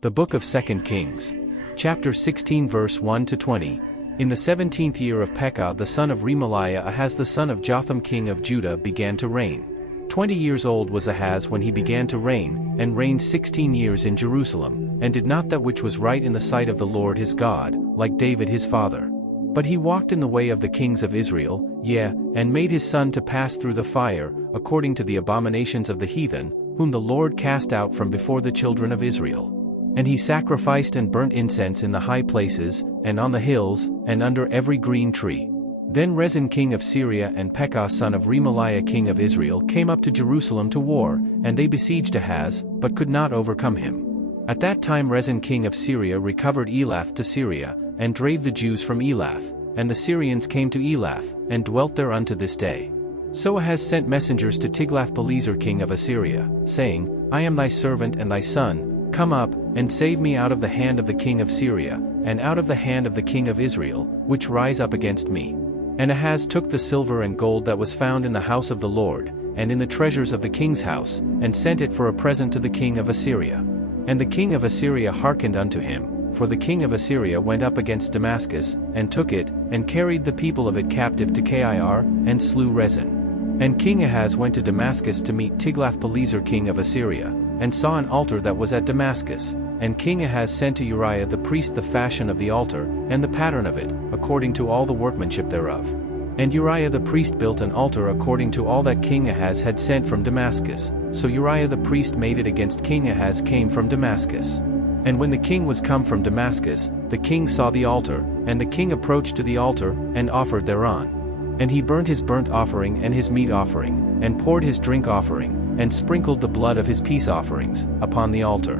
The Book of 2 Kings. Chapter 16 verse 1-20. In the 17th year of Pekah the son of Remaliah, Ahaz the son of Jotham king of Judah began to reign. 20 years old was Ahaz when he began to reign, and reigned 16 years in Jerusalem, and did not that which was right in the sight of the Lord his God, like David his father. But he walked in the way of the kings of Israel, and made his son to pass through the fire, according to the abominations of the heathen, whom the Lord cast out from before the children of Israel. And he sacrificed and burnt incense in the high places, and on the hills, and under every green tree. Then Rezin king of Syria and Pekah son of Remaliah king of Israel came up to Jerusalem to war, and they besieged Ahaz, but could not overcome him. At that time Rezin king of Syria recovered Elath to Syria, and drave the Jews from Elath, and the Syrians came to Elath, and dwelt there unto this day. So Ahaz sent messengers to Tiglath-Pileser king of Assyria, saying, I am thy servant and thy son, come up, and save me out of the hand of the king of Syria, and out of the hand of the king of Israel, which rise up against me. And Ahaz took the silver and gold that was found in the house of the Lord, and in the treasures of the king's house, and sent it for a present to the king of Assyria. And the king of Assyria hearkened unto him, for the king of Assyria went up against Damascus, and took it, and carried the people of it captive to Kir, and slew Rezin. And King Ahaz went to Damascus to meet Tiglath-Pileser king of Assyria, and saw an altar that was at Damascus, and King Ahaz sent to Uriah the priest the fashion of the altar, and the pattern of it, according to all the workmanship thereof. And Uriah the priest built an altar according to all that King Ahaz had sent from Damascus, so Uriah the priest made it against King Ahaz came from Damascus. And when the king was come from Damascus, the king saw the altar, and the king approached to the altar, and offered thereon. And he burnt his burnt offering and his meat offering, and poured his drink offering, and sprinkled the blood of his peace offerings, upon the altar.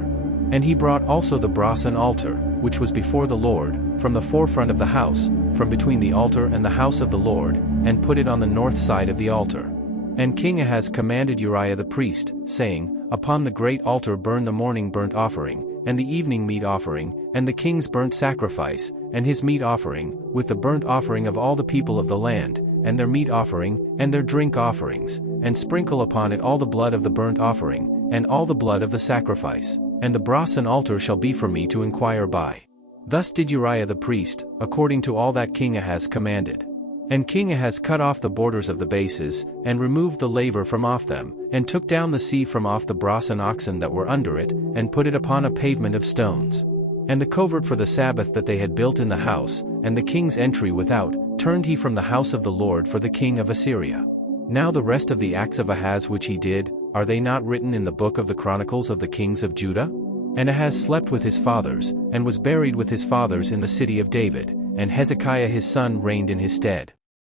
And he brought also the brasen altar, which was before the Lord, from the forefront of the house, from between the altar and the house of the Lord, and put it on the north side of the altar. And King Ahaz commanded Uriah the priest, saying, Upon the great altar burn the morning burnt offering, and the evening meat offering, and the king's burnt sacrifice, and his meat offering, with the burnt offering of all the people of the land, and their meat offering, and their drink offerings, and sprinkle upon it all the blood of the burnt offering, and all the blood of the sacrifice, and the brasen altar shall be for me to inquire by. Thus did Uriah the priest, according to all that King Ahaz commanded. And King Ahaz cut off the borders of the bases, and removed the laver from off them, and took down the sea from off the brasen oxen that were under it, and put it upon a pavement of stones. And the covert for the Sabbath that they had built in the house, and the king's entry without, turned he from the house of the Lord for the king of Assyria. Now the rest of the acts of Ahaz which he did, are they not written in the book of the Chronicles of the kings of Judah? And Ahaz slept with his fathers, and was buried with his fathers in the city of David, and Hezekiah his son reigned in his stead.